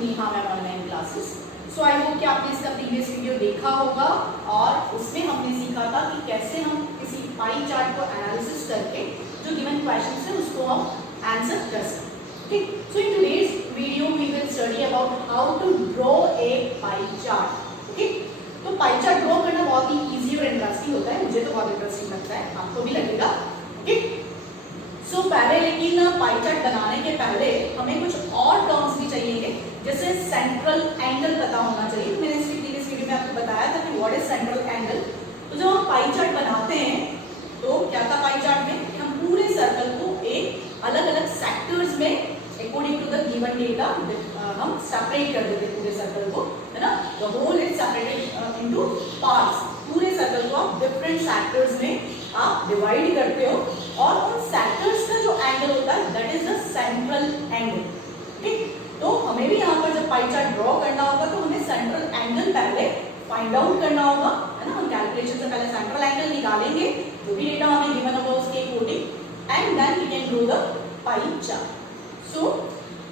Neha ma'am online classes. So I hope कि आपने इसका प्रीवियस वीडियो देखा होगा और उसमें हमने सीखा था कि कैसे हम किसी पाई चार्ट को एनालिसिस करके जो गिवन क्वेश्चन है उसको हम आंसर कर सकते हैं। So in today's video we will study about how to draw a pie chart. Okay, तो पाई चार्ट ड्रॉ करना बहुत ही इजी और इंटरेस्टिंग होता है, मुझे तो बहुत इंटरेस्टिंग लगता है, आपको भी लगेगा। ओके, सो पहले लेकिन पाई चार्ट बनाने के पहले हमें कुछ और टर्म्स भी चाहिए, जैसे सेंट्रल एंगल पता होना चाहिए। मैंने इसकी प्रीवियस वीडियो में आपको बताया था कि व्हाट इज सेंट्रल एंगल। तो जब हम पाई चार्ट बनाते हैं तो क्या था पाई चार्ट में कि हम पूरे सर्कल को एक अलग अलग सेक्टर्स में according to the given data हम सेपरेट कर देते पूरे सर्कल को, है ना। The whole is separated into parts. पूरे सर्कल को आप डिफरेंट सेक्टर्स में आप डिवाइड करते हो और उन सेक्टर्स का जो एंगल होता है that is the central angle. ठीक, तो हमें भी यहाँ पर जब पाई चार्ट ड्रॉ करना होगा तो हमें सेंट्रल एंगल पहले फाइंड आउट करना होगा, है ना। हम कैलकुलेशन से पहले सेंट्रल एंगल निकालेंगे, जो भी डेटा हमें गिवन होगा उसके according, and then we can draw the pie chart. So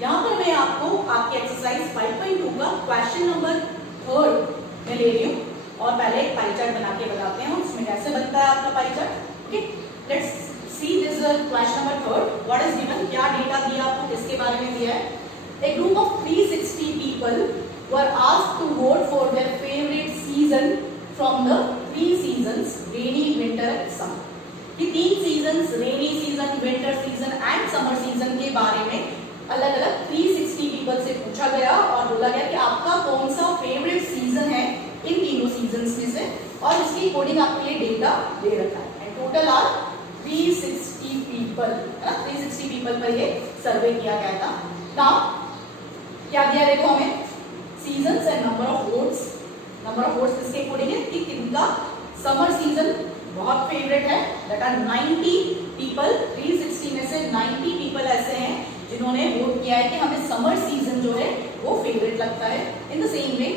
यहाँ पर मैं आपको आपकी एक्सरसाइज 5.2 का क्वेश्चन नंबर 3 में ले रही हूँ और पहले एक पाई चार्ट बना के बताते हैं उसमें कैसे बनता है आपका पाई chart. Okay, let's see this question number 3। What is given, क्या डेटा दिया आपको, किसके बारे में दिया है। A group of 360 people were asked to vote for their favorite season from the 3 seasons rainy, winter and summer। ये 3 seasons rainy season, winter season and summer season के बारे में अलग अलग 360 पीपल से पूछा गया और बोला गया कि आपका कौन सा फेवरेट सीजन है इन तीनों सीजन्स में से, और इसके अकॉर्डिंग आपके लिए डेटा दे रखा है। And total are 360 people, 360 people पर ये सर्वे किया गया था। नाउ क्या दिया देखो हमें, seasons and number of votes. Number of votes इसके अकॉर्डिंग है कि किनका समर सीजन बहुत फेवरेट है, दैट आर 90 पीपल। 360 में से 90 पीपल ऐसे हैं जिन्होंने वोट किया है कि हमें समर सीजन जो है वो फेवरेट लगता है। In the same way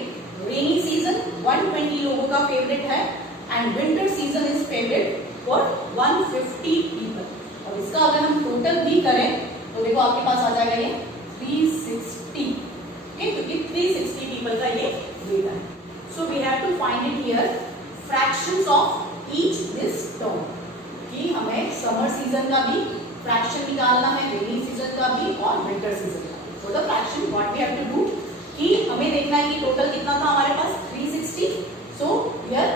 rainy season 120 लोगों का फेवरेट है and winter season is favourite for 150 people. और इसका अगर हम टोटल भी करें तो देखो आपके पास आ जाएगा ये 360, क्योंकि 360 पीपल का ये डेटा है। So we have to find it here fractions of each this term, कि हमें समर सीजन का भी फ्रैक्शन निकालना है, रेनी सीजन का भी और विंटर सीजन का भी। So the fraction what we have to do कि हमें देखना है कि टोटल कितना था हमारे पास 360। सो हियर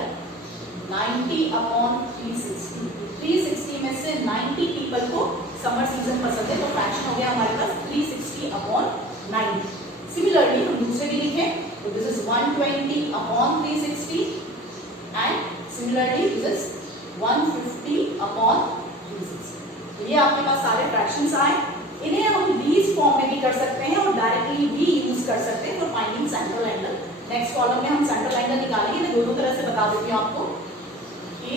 90 अपॉन 360, 360 में से 90 पीपल को समर सीजन पसंद है, तो फ्रैक्शन हो गया हमारे पास 360 अपॉन 90। सिमिलरली हम दूसरे भी लिखें तो this is 120 upon 360 and similarly this is 150 upon 360। तो ये आपके पास सारे फ्रैक्शंस आए। इन्हें हम these फॉर्म में भी कर सकते हैं और डायरेक्टली भी यूज कर सकते हैं for finding central angle. Next column में हम सेंट्रल एंगल निकालेंगे, मैं दोनों तरह से बता देती हूँ आपको कि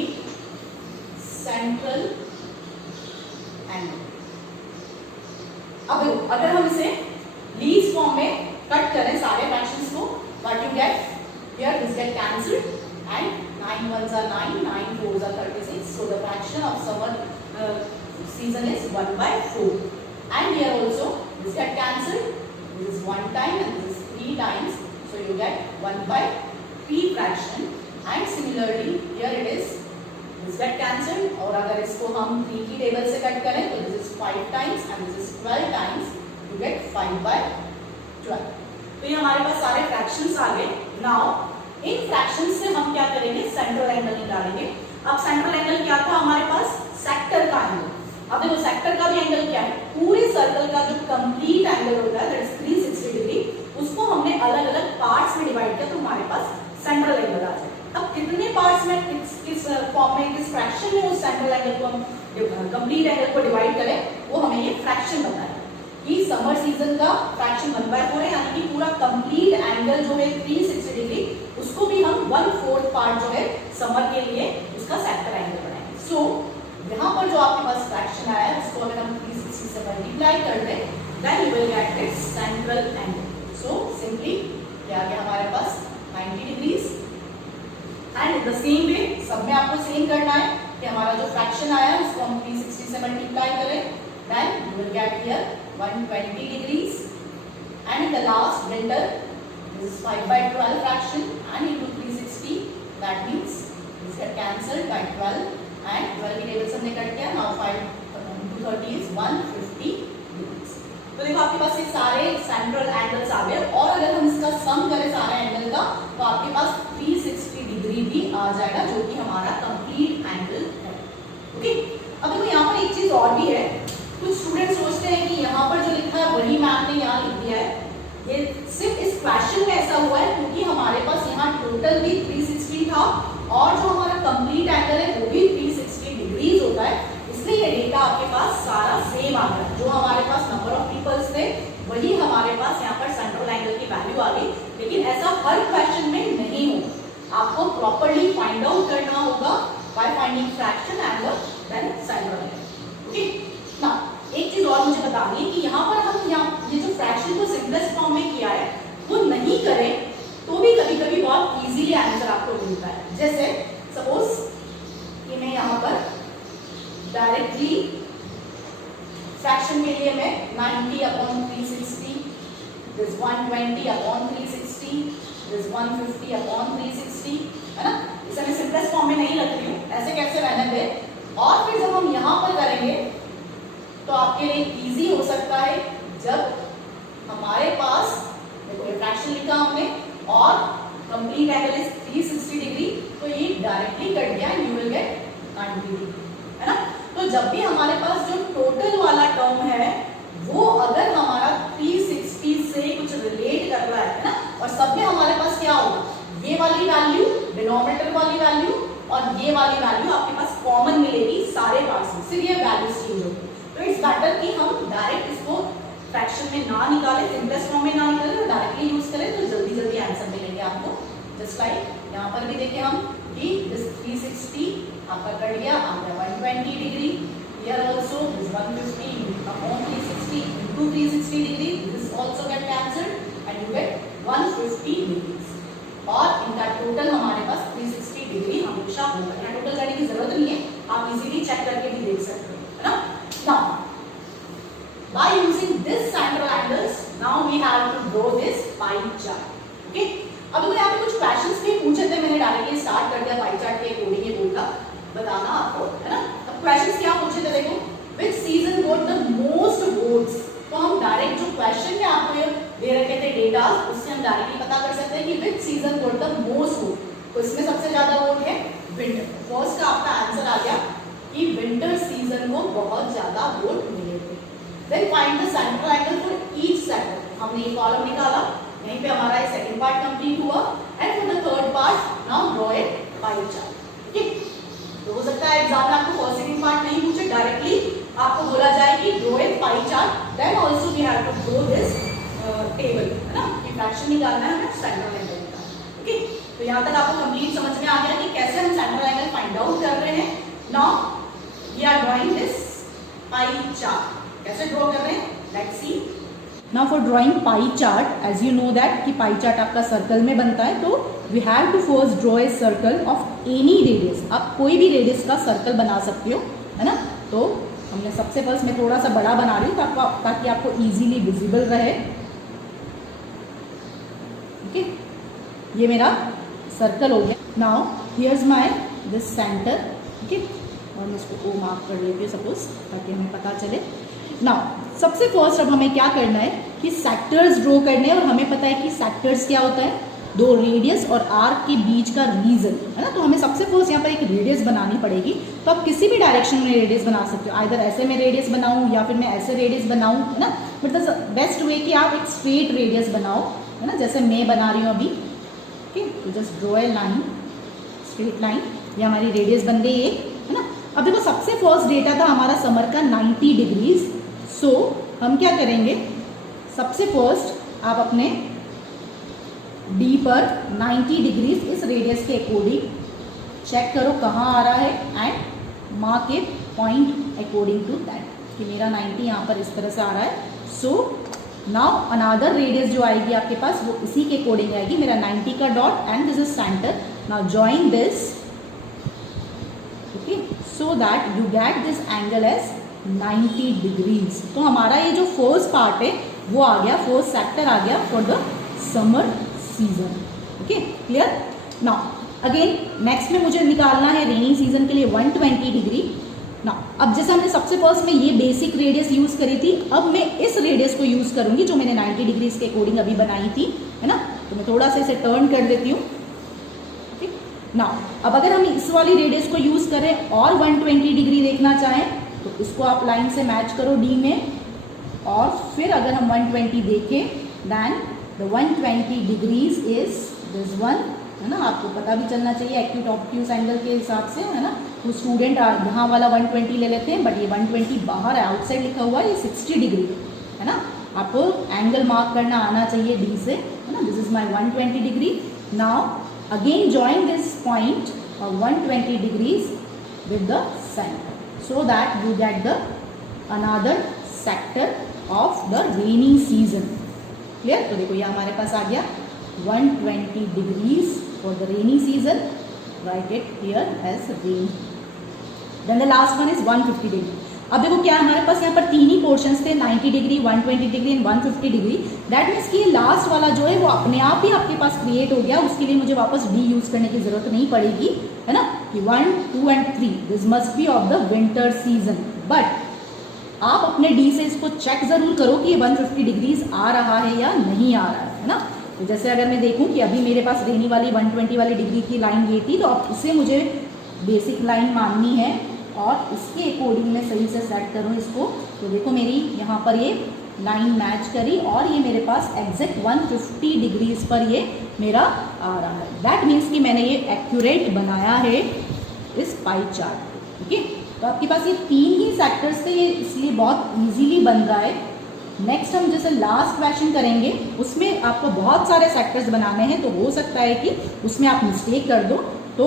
सेंट्रल एंगल। अब अगर हम इसे लीस्ट फॉर्म में कट करें सारे फ्रैक्शंस को, what you get here, this gate cancelled and 9 1s are 9, 9 4s are 36। So the fraction of summer season is 1/4, and here also this get cancelled, this is 1 time and this is 3 times, so you get 1/3 fraction। and similarly here it is this get cancelled, और अगर इसको हम 3 की table से cut करें तो this is 5 times and this is 12 times, you get 5/12। तो ये हमारे पास सारे फ्रैक्शंस आ गए। नाउ इन फ्रैक्शंस से हम क्या करेंगे, सेंट्रल एंगल निकालेंगे। अब सेंट्रल एंगल क्या था हमारे पास, सेक्टर का एंगल। अब देखो सेक्टर का भी एंगल क्या है, पूरे सर्कल का जो कंप्लीट एंगल होता है दैट इज 360 डिग्री, उसको हमने अलग अलग पार्ट्स में डिवाइड किया तो हमारे पास सेंट्रल एंगल आ जाए। अब कितने पार्ट्स में, किस फॉर्म में, किस फ्रैक्शन में उस सेंट्रल एंगल को हम कंप्लीट एंगल को डिवाइड करें, वो हमें ये फ्रैक्शन बताए कि समर सीजन का फ्रैक्शन 1/4 है, यानी कि पूरा कंप्लीट एंगल जो है 360 डिग्री, उसको भी हम 1/4 पार्ट जो है समर के लिए उसका सेक्टर एंगल बनाएंगे। सो यहाँ पर जो आपके पास फ्रैक्शन आया है उसको अगर हम 360 से मल्टीप्लाई कर दें then you will get its central angle. So simply क्या आ गया हमारे पास 90 degrees. And the same way सब में आपको सेम करना है कि हमारा जो फ्रैक्शन आया है उसको हम 360 से मल्टीप्लाई करें, then you will get here 120 degrees. And and the last render is 5/12 fraction and into 360, that means this get cancelled by 12 and 12 की टेबल से हमने कट किया. Now 5 into 30 is 150 degrees. तो देखो आपके पास ये सारे सेंट्रल एंगल्स आ गए और अगर हम इसका सम करें सारे एंगल का तो आपके पास 360 डिग्री भी आ जाएगा जो कि हमारा कंप्लीट एंगल है. ओके, अब देखो यहाँ पर एक चीज और भी है. कुछ स्टूडेंट सोचते हैं कि यहाँ पर जो लिखा है वही मैम ने यहाँ लिख दिया है. ये सिर्फ इस क्वेश्चन में ऐसा हुआ है क्योंकि हमारे पास यहाँ टोटल भी 360 था और जो हमारा कंप्लीट एंगल है वो भी 360 डिग्रीज होता है. इसलिए ये डेटा आपके पास सारा सेम आ गया. जो हमारे पास नंबर ऑफ पीपल्स थे वही हमारे पास यहाँ पर सेंट्रल एंगल की वैल्यू आ गई. लेकिन ऐसा हर क्वेश्चन में नहीं होगा. आपको प्रॉपर्ली फाइंड आउट करना होगा by finding fraction angle then central angle. Okay, now एक चीज और मुझे बतानी है कि यहाँ पर हम ये जो फ्रैक्शन को सिंपलेस्ट फॉर्म में किया है वो नहीं करें तो भी कभी कभी बहुत इजीली आंसर आपको मिलता है. जैसे सपोज कि मैं यहाँ पर डायरेक्टली फ्रैक्शन के लिए मैं 90/360, दिस 120/360, दिस 150/360, है ना. इसे मैं सिंपलेस्ट फॉर्म में नहीं रख रही हूँ, ऐसे कैसे रहने दे. और फिर जब हम यहाँ पर करेंगे तो आपके लिए इजी हो सकता है जब हमारे पास देखो ये फ्रैक्शन लिखा हमने और कंप्लीट एंगल इज 360 डिग्री तो ये डायरेक्टली कट गया. यू विल गेट 90 डिग्री, है ना. तो जब भी हमारे पास जो टोटल वाला टर्म है वो अगर हमारा 360 से कुछ रिलेट कर रहा है ना, और सब में हमारे पास क्या होगा, ये वाली वैल्यू डिनोमिनेटर वाली वैल्यू और ये वाली वैल्यू आपके पास कॉमन मिलेगी सारे पार्ट्स में. सिर्फ ये वैल्यूज चेंज होगी. तो इट्स बेटर कि हम डायरेक्ट इसको फ्रैक्शन में ना निकालें, सिंपलेस्ट फॉर्म में ना निकालें और डायरेक्टली यूज करें तो जल्दी जल्दी आंसर मिलेंगे आपको. जस्ट लाइक यहाँ पर भी देखें हम कि दिस 360 आपका कट गया, आपका 120 degree. Here also this 150/360 into 360 degree, this also get cancelled and you get 150 degrees. और इनका टोटल हमारे पास 360 डिग्री हमेशा होगा. यहाँ टोटल करने की जरूरत नहीं है, आप इजीली चेक करके भी देख सकते हो, है ना. Now by using this central angles now we have to draw this pie chart. Okay, अब मैंने यहाँ पे कुछ क्वेश्चंस भी पूछे थे, मैंने डायरेक्टली स्टार्ट कर दिया पाई चार्ट के अकॉर्डिंग ये बोला बताना आपको, है ना. अब क्वेश्चंस क्या पूछे थे देखो, which season got the most votes. तो हम डायरेक्ट जो क्वेश्चन में आपको दे रखे थे डेटा उससे हम डायरेक्टली पता कर सकते हैं कि which season got the most vote. तो इसमें सबसे ज्यादा वोट है विंटर. फर्स्ट का आपका आंसर आ गया कि विंटर सीजन को बहुत ज्यादा वोट मिले थे. Then find the central angle for each sector. हमने ये कॉलम निकाला, यहीं पे हमारा ये सेकंड पार्ट कंप्लीट हुआ. And for the third part now draw a pie chart. ठीक, तो हो सकता है एग्जाम में आपको फर्स्ट सेकंड पार्ट नहीं पूछे, डायरेक्टली आपको बोला जाए कि draw a pie chart. Then also we have to draw this table, है ना, कि फ्रैक्शन निकालना है हमें सेंट्रल एंगल का. ओके, तो यहाँ तक आपको कंप्लीट समझ में आ गया कि कैसे हम सेंट्रल एंगल फाइंड आउट कर रहे हैं. Now we are drawing this pie chart. कैसे ड्रॉ कर रहे हैं, let's see. Now for drawing pie chart, as you know that कि पाई चार्ट आपका सर्कल में बनता है, तो we have to first draw a circle of any radius. आप कोई भी रेडियस का सर्कल बना सकते हो, है ना. तो हमने सबसे फर्स्ट मैं थोड़ा सा बड़ा बना रही हूँ ताकि आपको इजीली विजिबल रहे. ओके, ये मेरा सर्कल हो गया. Now here's my this centre. Okay, और मैं इसको ओ मार्क कर लेती हूँ सपोज ताकि हमें पता चले. नाउ सबसे फर्स्ट अब हमें क्या करना है कि सेक्टर्स ड्रॉ करने हैं. और हमें पता है कि सेक्टर्स क्या होता है, दो रेडियस और आर्क के बीच का रीजन, है ना. तो हमें सबसे फर्स्ट यहाँ पर एक रेडियस बनानी पड़ेगी. तो आप किसी भी डायरेक्शन में रेडियस बना सकते हो, आइदर ऐसे में रेडियस बनाऊँ या फिर मैं ऐसे रेडियस बनाऊँ, है ना. बट द बेस्ट वे कि आप एक स्ट्रेट रेडियस बनाओ, है ना, जैसे मैं बना रही हूँ अभी. ओके, तो just draw a line, straight line. ये हमारी रेडियस बन गई है ना. अब देखो सबसे फर्स्ट डेटा था हमारा समर का 90 डिग्रीज. सो हम क्या करेंगे, सबसे फर्स्ट आप अपने D पर 90 डिग्रीज इस रेडियस के अकॉर्डिंग चेक करो कहाँ आ रहा है and mark a point according to that कि मेरा 90 यहाँ पर इस तरह से आ रहा है. सो नाउ अनदर रेडियस जो आएगी आपके पास वो इसी के अकॉर्डिंग आएगी. मेरा 90 का dot and this is centre. Now join this, okay, so that you get this angle as 90 degrees. तो हमारा ये जो फर्स्ट पार्ट है वो आ गया, फोर्थ सेक्टर आ गया for the summer season. Okay, clear. Now again next में मुझे निकालना है रेनी सीजन के लिए 120 डिग्री। ना अब जैसे हमने सबसे फर्स्ट में ये बेसिक रेडियस यूज करी थी, अब मैं इस रेडियस को यूज करूंगी जो मैंने 90 डिग्री के अकॉर्डिंग अभी बनाई थी, है ना। तो मैं थोड़ा सा इसे टर्न कर देती हूँ। ना अब अगर हम इस वाली रेडियस को यूज करें और 120 डिग्री देखना चाहें तो इसको आप लाइन से मैच करो डी में, और फिर अगर हम 120 देखें then the 120 degrees is this one, है ना। आपको पता भी चलना चाहिए एक्यूट ऑब्ट्यूज एंगल के हिसाब से, है ना। तो स्टूडेंट यहाँ वाला 120 ले लेते हैं, बट ये 120 बाहर है, आउटसाइड लिखा हुआ है, ये 60 डिग्री है ना। आपको एंगल मार्क करना आना चाहिए डी से, है ना। This is my 120 degree. Now again join this point of 120 degrees with the center so that you get the another sector of the rainy season. Clear? तो देखो ये हमारे पास आ गया 120 degrees for the rainy season. Write it here as rain. Then the last one is 150 degree. अब देखो क्या हमारे पास यहाँ पर तीन ही पोर्शंस थे, 90 degree, 120 degree and 150 degree. That means कि लास्ट वाला जो है वो अपने आप ही आपके पास क्रिएट हो गया, उसके लिए मुझे वापस डी यूज करने की जरूरत नहीं पड़ेगी, है ना। कि 1, 2 and 3 this must be of the winter season. But आप अपने डी से इसको चेक जरूर करो कि ये 150 डिग्रीज आ रहा है या नहीं आ रहा है ना। तो जैसे अगर मैं देखूँ कि अभी मेरे पास रेनी वाली 120 वाली डिग्री की लाइन ये थी, तो अब इसे मुझे बेसिक लाइन माननी है और इसके अकॉर्डिंग मैं सही से सेट करूँ इसको। तो देखो मेरी यहाँ पर ये लाइन मैच करी और ये मेरे पास एग्जैक्ट 150 डिग्रीज पर ये मेरा आ रहा है। दैट मीन्स कि मैंने ये एक्यूरेट बनाया है इस पाई चार्ट को। ओके, तो आपके पास ये तीन ही सेक्टर्स थे, ये इसलिए बहुत इजीली बन रहा है। नेक्स्ट हम जैसे लास्ट क्वेश्चन करेंगे उसमें आपको बहुत सारे सेक्टर्स बनाने हैं, तो हो सकता है कि उसमें आप मिस्टेक कर दो, तो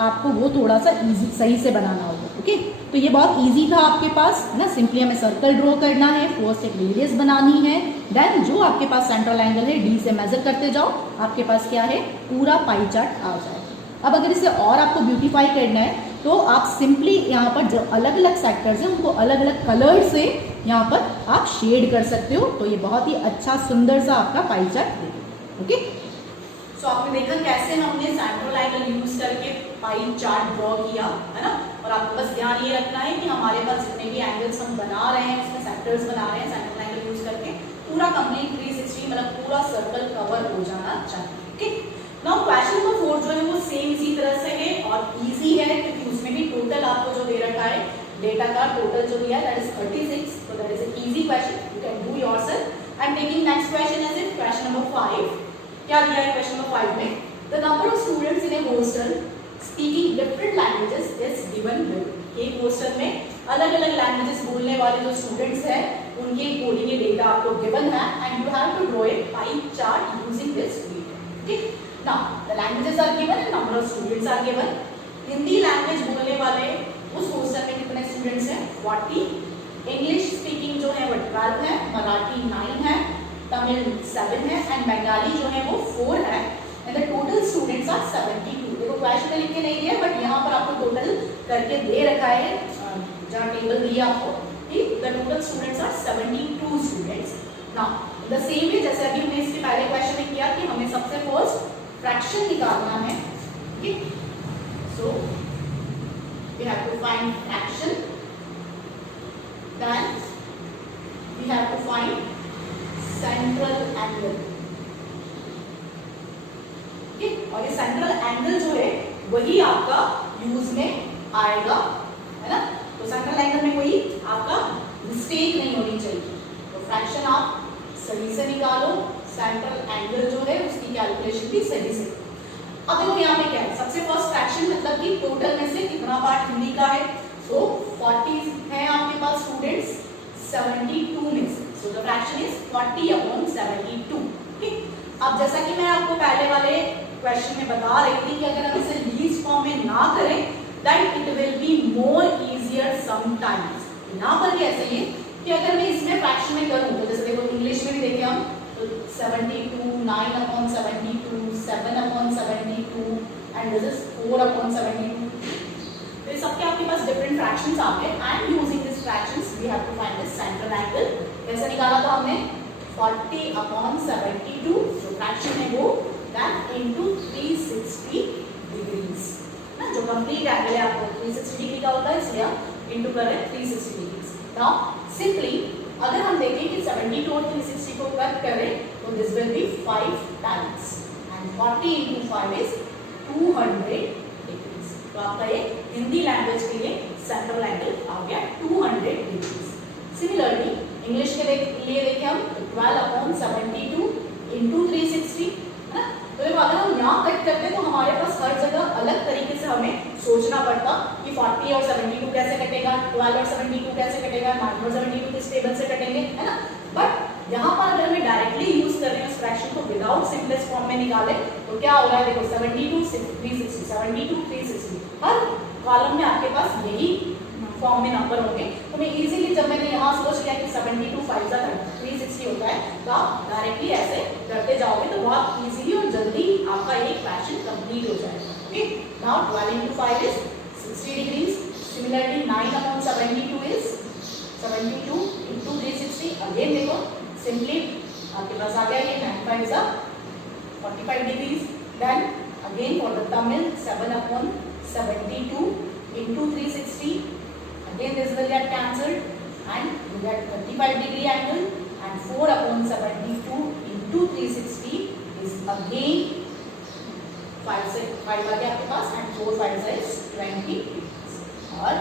आपको वो थोड़ा सा इजी सही से बनाना होगा। ओके, तो ये बहुत इजी था आपके पास, है ना। सिंपली हमें सर्कल ड्रॉ करना है, फर्स्ट एक रेडियस बनानी है, देन जो आपके पास सेंट्रल एंगल है डी से मेजर करते जाओ, आपके पास क्या है पूरा पाई चार्ट आ जाए। अब अगर इसे और आपको ब्यूटीफाई करना है तो आप सिंपली यहाँ पर जो अलग अलग सेक्टर्स हैं उनको अलग अलग कलर से यहाँ पर आप शेड कर सकते हो, तो ये बहुत ही अच्छा सुंदर सा आपका पाई चार्ट देगा। ओके, सो आपने देखा कैसे हमने सेंट्रल एंगल यूज करके पाई चार्ट ड्रॉ किया, है ना। और आपको बस ध्यान ये रखना है कि हमारे पास जितने भी एंगल्स हम बना रहे हैं उसमें सेक्टर्स बना रहे हैं सेंट्रल एंगल यूज करके, पूरा कंप्लीट 360 मतलब पूरा सर्कल कवर हो जाना चाहिए। ओके, नाउ क्वेश्चन नंबर 4 जो है वो सेम इसी तरह से है और इजी है, क्योंकि उसमें भी टोटल आपको जो दे रखा है डेटा का टोटल जो दिया है that is 36, so that is an easy question, you can do yourself. I am taking next question as in question number 5. क्या दिया है क्वेश्चन नंबर 5 में? The number of students in a hostel speaking different languages is given below. एक hostel में अलग अलग languages बोलने वाले जो स्टूडेंट्स हैं उनके अकॉर्डिंग ये डेटा आपको गिवन है and you have to draw a pie chart using this data. Okay, now the languages are given and number of students are given. Hindi language बोलने वाले उस हॉस्टल में कितने स्टूडेंट्स हैं? 40। इंग्लिश स्पीकिंग जो है वो 12 है, मराठी 9 है, तमिल 7 है एंड बंगाली जो है वो 4 है and the total students are 72। देखो क्वेश्चन में लिख के नहीं दिया बट यहाँ पर आपको टोटल करके दे रखा है, जहाँ टेबल दिया आपको कि the total students are 72 students. Now the same way जैसे अभी हमने इसके पहले क्वेश्चन में किया कि हमें सबसे फर्स्ट फ्रैक्शन निकालना है। Okay, so we have to find fraction, then we have to find central angle. और ये सेंट्रल एंगल जो है वही आपका यूज में आएगा, है ना। तो सेंट्रल एंगल में कोई आपका मिस्टेक नहीं होनी चाहिए, तो फ्रैक्शन आप सही से निकालो, सेंट्रल एंगल जो है उसकी कैलकुलेशन भी सही से। अब देखो यहाँ पे क्या है, सबसे फर्स्ट फ्रैक्शन मतलब कि टोटल में से कितना पार्ट हिंदी का है, तो 40 है आपके पास स्टूडेंट्स 72 में से, सो द फ्रैक्शन इज 40/72। ठीक, अब जैसा कि मैं आपको पहले वाले क्वेश्चन में बता रही थी कि अगर हम इसे लीस्ट फॉर्म में ना करें then it will be more easier sometimes. यहाँ पर भी ऐसे ही है कि अगर मैं इसमें फ्रैक्शन में करूँ तो जैसे देखो इंग्लिश में भी देखें हम तो 72, 9/72, 7/72 एंड दिस इज 4/72। तो सबके आपके पास डिफरेंट फ्रैक्शंस आ गए and using this fractions we have to find the central angle कैसे निकाला था हमने 40/72 जो फ्रैक्शन है वो दैट इनटू 360 डिग्रीज ना, जो कंप्लीट एंगल है आपको 360 डिग्री का होता है, इसलिए आप इनटू कर रहे हैं 360 डिग्रीज। नाउ सिंपली अगर हम देखें कि 72 और 360 को कट करें तो this will be 5 times and 40 into 5 is 200 degrees. तो आपका ये हिंदी लैंग्वेज के लिए सेंट्रल एंगल आ गया 200 डिग्रीज। सिमिलरली इंग्लिश के लिए देखें हम 12/72 into 360 है ना। तो जब अगर हम यहाँ कट करते तो हमारे पास हर जगह अलग तरीके से हमें सोचना पड़ता कि 40 और 72 कैसे कटेगा, 12 और 72 कैसे कटेगा, 9 और 72 किस टेबल से कटेंगे, है ना। बट यहाँ पर अगर हमें डायरेक्टली यूज कर रहे हैं उस फ्रैक्शन को विदाउट सिंपलेस्ट फॉर्म में निकाले तो क्या हो रहा है, देखो 72 360 72 360 हर कॉलम में आपके पास यही फॉर्म में नंबर होंगे। तो मैं इजीली जब मैंने यहाँ सोच लिया कि 72 5 360 होता है तो आप डायरेक्टली ऐसे करते जाओगे तो बहुत इजीली और जल्दी आपका एक फ्रैक्शन कंप्लीट हो जाएगा। Okay, now 12 into 5 is 60 degrees. Similarly 9/72 is 72 into 360. Again देखो सिंपली आपके पास आ गया ये 9 5 45 degrees. Then again for the Tamil 7/72 into 360. Again this will get cancelled and you get 35 degree angle and 4/72 into 360 is again 5 से 5 आ गया आपके पास and 4 5 is 20 और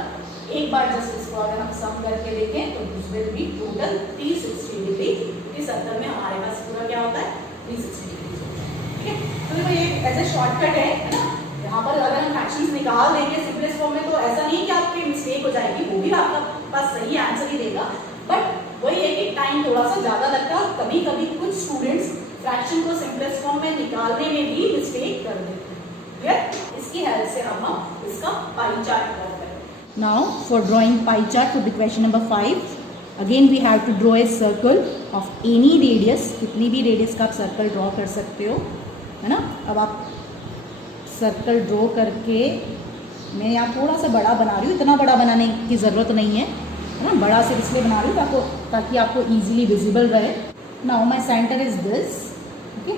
एक बार just इसको अगर हम सम करके देखें तो this will be total 360 degree क्योंकि सर्कल में हमारे पास पूरा क्या होता है 360 डिग्री होता है। ठीक है, तो देखो ये ऐसे शॉर्टकट है ना। यहाँ पर अगर हम फ्रैक्शंस निकाल देंगे सिंपलेस्ट फॉर्म में तो ऐसा नहीं कि आपकी मिस्टेक हो जाएगी, वो भी आपका पास सही आंसर ही देगा, बट वही है कि टाइम थोड़ा सा ज्यादा लगता है। कभी कभी कुछ स्टूडेंट्स फ्रैक्शन को सिंपलेस्ट फॉर्म में निकालने में भी मिस्टेक कर देते हैं। क्लियर, इसकी हेल्प से हम इसका पाई चार्ट ड्रॉ करें। Now for drawing pie chart for the question number 5 again we have to draw a circle of any radius, कितनी भी रेडियस का आप सर्कल ड्रॉ कर सकते हो, है ना। अब आप सर्कल ड्रॉ करके मैं यहाँ थोड़ा सा बड़ा बना रही हूँ, इतना बड़ा बनाने की ज़रूरत नहीं है ना, बड़ा से इसलिए बना रही हूँ ताकि आपको इजीली विजिबल रहे। Now my centre is this. Okay,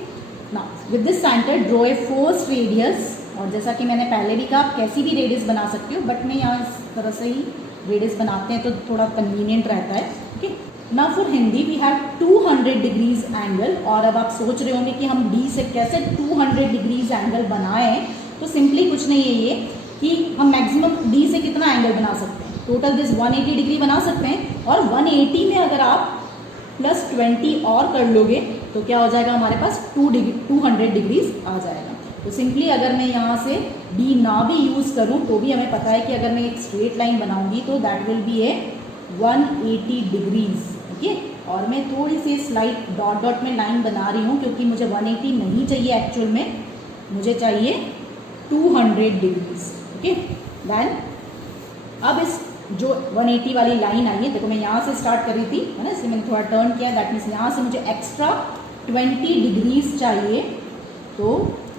now with this centre draw a first radius, और जैसा कि मैंने पहले भी कहा आप कैसी भी रेडियस बना सकते हो, बट मैं यहाँ इस तरह से ही रेडियस बनाते हैं तो थोड़ा कन्वीनियंट रहता है। Okay, now for Hindi we have 200 degrees angle, और अब आप सोच रहे होंगे कि हम डी से कैसे 200 डिग्रीज एंगल बनाएं, तो सिंपली कुछ नहीं है ये कि हम मैक्सिमम डी से कितना एंगल बना सकते हैं, टोटल दिस 180 डिग्री बना सकते हैं, और 180 में अगर आप +20 और कर लोगे तो क्या हो जाएगा, हमारे पास 200 डिग्रीज आ जाएगा। तो सिंपली अगर मैं यहाँ से डी ना भी यूज़ करूँ तो भी हमें पता है कि अगर मैं एक स्ट्रेट लाइन बनाऊंगी तो that will be A 180 degrees. Okay, और मैं थोड़ी सी स्लाइट डॉट डॉट में लाइन बना रही हूँ क्योंकि मुझे 180 नहीं चाहिए, एक्चुअल में मुझे चाहिए 200 डिग्रीज। ओके, देन अब इस जो 180 वाली लाइन आई है, देखो मैं यहाँ से स्टार्ट कर रही थी, है ना, इसलिए मैंने थोड़ा टर्न किया, दैट मीन्स यहाँ से मुझे एक्स्ट्रा 20 डिग्रीज चाहिए। तो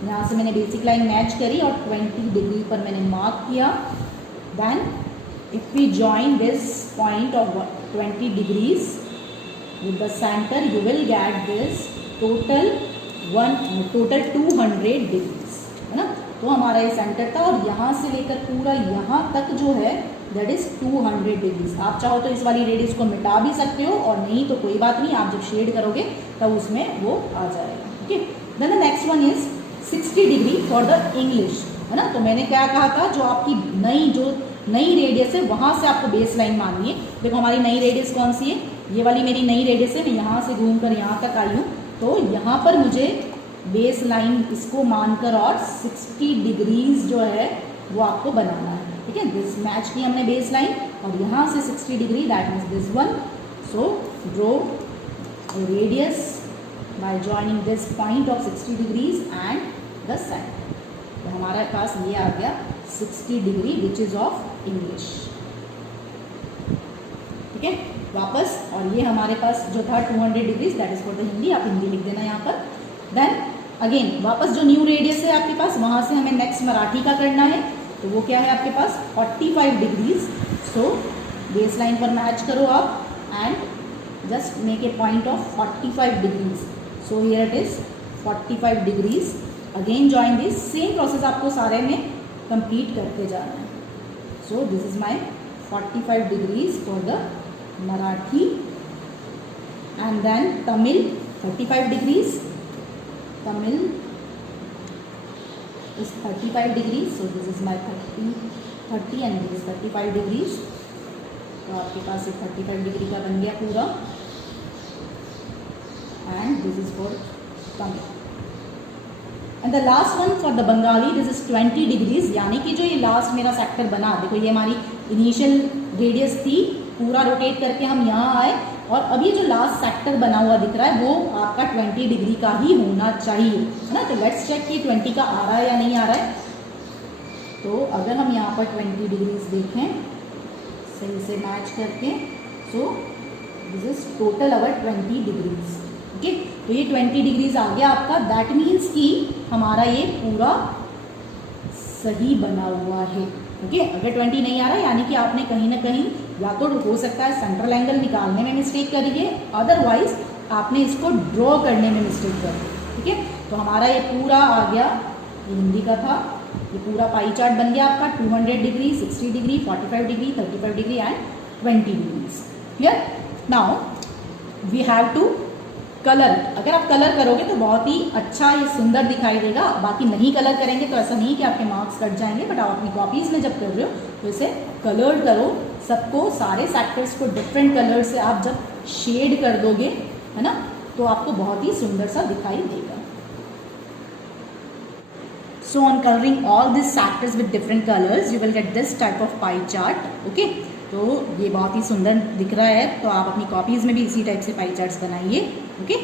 यहाँ से मैंने बेसिक लाइन मैच करी और 20 डिग्री पर मैंने मार्क किया। Then if we join this point of 20 degrees with the centre you will get this total 200 degrees, है ना। तो हमारा ये सेंटर था और यहाँ से लेकर पूरा यहाँ तक जो है दैट इज 200 डिग्रीज। आप चाहो तो इस वाली रेडियस को मिटा भी सकते हो, और नहीं तो कोई बात नहीं, आप जब शेड करोगे तब उसमें वो आ जाएगा। Okay, then the next one is 60 degree for the English, है ना। तो मैंने क्या कहा था, जो आपकी नई रेडियस है वहाँ से आपको बेस लाइन माननी है। देखो हमारी नई रेडियस कौन सी है, ये वाली मेरी नई रेडियस है, मैं यहाँ से घूम कर यहाँ तक आई हूँ, तो यहाँ पर मुझे बेस लाइन इसको मानकर और 60 डिग्रीज जो है वो आपको बनाना है। ठीक है, दिस मैच की हमने बेस लाइन और यहाँ से 60 degree, that means this one. So draw radius bye joining this point of 60 degrees and the centre. तो हमारे पास ये आ गया 60 degree which is of English. ठीक है, वापस, और ये हमारे पास जो था 200 degrees that is for the Hindi, आप हिंदी लिख देना यहाँ पर। देन अगेन वापस जो न्यू रेडियस है आपके पास, वहाँ से हमें नेक्स्ट मराठी का करना है, तो वो क्या है आपके पास 45 डिग्रीज। सो बेस लाइन पर मैच करो आप and just make a point of 45 degrees. So here it is 45 degrees. Again join this. Same process आपको सारे में complete करते जाना है. So this is my 45 degrees for the Marathi, and then Tamil 35 degrees. Tamil is 35 degrees. So this is my 30 and this is 35 degrees. तो आपके पास ये 35 degree का बन गया पूरा. And this is for Tamil. And the last one for the Bengali, this is 20 degrees. यानी कि जो ये लास्ट मेरा सेक्टर बना, देखो ये हमारी इनिशियल रेडियस थी, पूरा रोटेट करके हम यहाँ आए, और अब ये जो लास्ट सेक्टर बना हुआ दिख रहा है वो आपका 20 डिग्री का ही होना चाहिए, है ना. तो लेट्स चेक कि 20 का आ रहा है या नहीं आ रहा है. तो अगर हम यहाँ पर 20 डिग्रीज देखें सही से मैच करके, so this is total our 20 degrees. Okay, तो ये 20 डिग्रीज आ गया आपका. दैट मीन्स कि हमारा ये पूरा सही बना हुआ है. ओके, अगर 20 नहीं आ रहा है यानी कि आपने कहीं ना कहीं या तो हो सकता है सेंट्रल एंगल निकालने में मिस्टेक करिए, अदरवाइज आपने इसको ड्रॉ करने में मिस्टेक कर दी. ठीक है, तो हमारा ये पूरा आ गया, ये हिंदी का था, ये पूरा पाई चार्ट बन गया आपका 200 degree, 60 degree, 45 degree, 35 degree and 20 degrees. Clear. Now we have to colour. अगर आप कलर करोगे तो बहुत ही अच्छा ये सुंदर दिखाई देगा. बाकी नहीं कलर करेंगे तो ऐसा नहीं कि आपके मार्क्स कट जाएंगे, बट आप अपनी कॉपीज में जब कर रहे हो तो इसे कलर्ड करो. सबको, सारे सेक्टर्स को डिफरेंट कलर से आप जब शेड कर दोगे, है ना, तो आपको बहुत ही सुंदर सा दिखाई देगा. So on coloring all these sectors with different colors, you will get this type of pie chart. Okay, तो ये बहुत ही सुंदर दिख रहा है, तो आप अपनी कॉपीज में भी इसी टाइप से पाई चार्ट्स बनाइए. ओके.